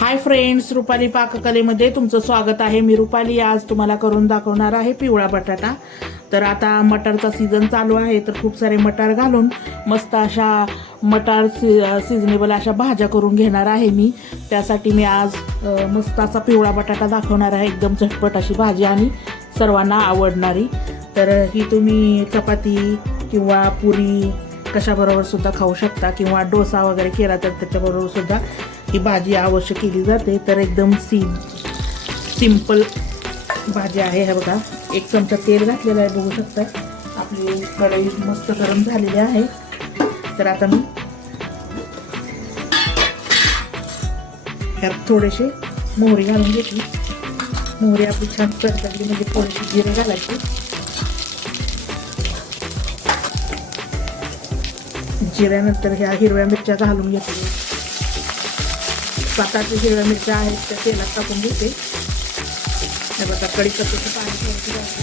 Hi friends Rupali पाककलेमध्ये तुमचं स्वागत आहे. मी रुपाली आज तुम्हाला करून दाखवणार आहे पिवळा बटाटा. तर आता मटारचा सीझन चालू आहे तर खूप सारे मटार घालून मस्त अशा मटार सी सिजनेबल अशा भाज्या करून घेणार आहे मी. त्यासाठी मी आज मस्त असा पिवळा बटाटा दाखवणार आहे. एकदम झटपट अशी भाजी आणि सर्वांना आवडणारी. तर ही तुम्ही चपाती किंवा पुरी कशाबरोबर सुद्धा खाऊ शकता किंवा डोसा वगैरे केला तर त्याच्याबरोबर सुद्धा ही भाजी अवश्य केली जाते. तर एकदम सी सिंपल भाजी आहे हे बघा. एक चमचा तेल घातलेलं आहे, बघू शकता. आपली कढई मस्त गरम आहे. तर आता मी ह्यात थोडेसे मोहरी घालून घेतली. मोहरी आपली छान तडतडली म्हणजे थोडीशी जिरे घालायची. जिऱ्यानंतर ह्या हिरव्या मिरच्या घालून घेतली सात आठ हिरव्या मिरच्या आहेत त्या तेलात टाकून घेते. हे बघा कढीपत्त्याचं पाणी थोडंसं जायचं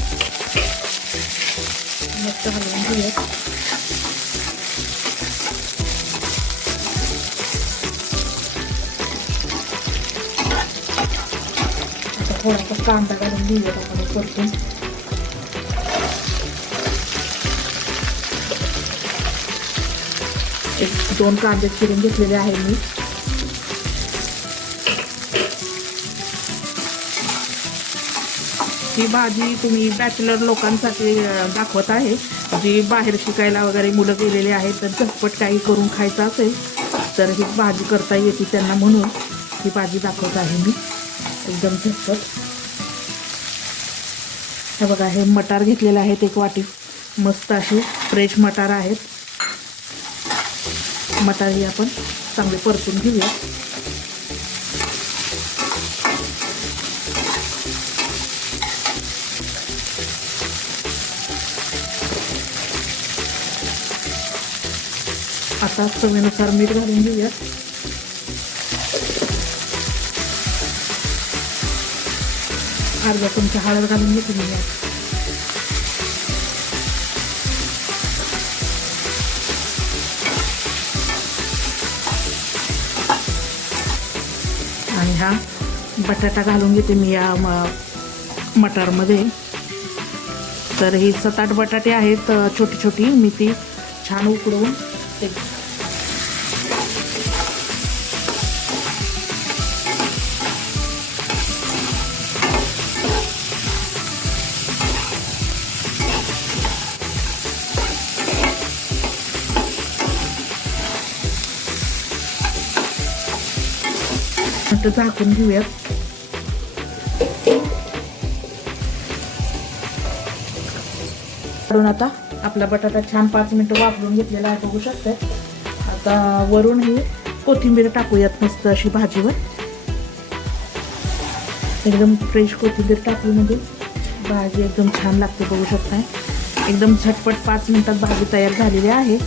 मस्त हलवून घेऊयात. आता थोडासा कांदा घालून घेऊयात आपण परतून एक दोन कांदे चिरून घेतलेले आहे मी. ही भाजी तुम्ही बॅचलर लोकांसाठी दाखवत आहे. जी बाहेर शिकायला वगैरे मुलं गेलेली आहेत तर झटपट काही करून खायचं असेल तर ही भाजी करता येते त्यांना म्हणून. ही भाजी दाखवत आहे मी. एकदम झटपट. हे बघा हे मटार घेतलेले आहेत एक वाटी. मस्त अशी फ्रेश मटार आहेत. मटार ही आपण चांगले परतून घेऊया आता चवीनुसार मीठ घालून घेऊया अर्धा तुमच्या हळद घालून घेते मी. आणि हा बटाटा घालून घेते मी या म- मटारमध्ये. तर ही सात आठ बटाटे आहेत छोटी छोटी मी ती छान उकडवून ते आता झाकून घेऊयात काढून आता आपला बटाटा छान पाच मिनटं वापरून घेतलेला आहे बघू शकते आता वरून ही कोथिंबीर टाकूयात मस्त अशी भाजीवर. एकदम फ्रेश कोथिंबीर टाकली म्हणजे भाजी एकदम छान लागते बघू शकताय. एकदम झटपट पाच मिनटात भाजी तयार झालेली आहे.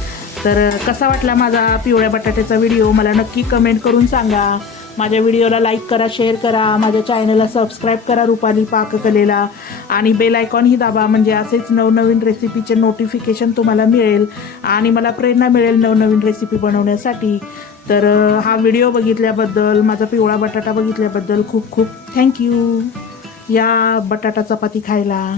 तर कसा वाटला माझा पिवळ्या बटाट्याचा व्हिडिओ मला नक्की कमेंट करून सांगा. माझ्या व्हिडिओला लाईक करा शेअर करा माझ्या चॅनलला सबस्क्राईब करा रुपाली पाककलेला. आणि बेल आयकॉनही दाबा म्हणजे असेच नवनवीन रेसिपीचे नोटिफिकेशन तुम्हाला मिळेल. आणि मला प्रेरणा मिळेल नवनवीन रेसिपी बनवण्यासाठी. तर हा व्हिडिओ बघितल्याबद्दल माझा पिवळा बटाटा बघितल्याबद्दल खूप खूप थँक्यू या बटाटा चपाती खायला.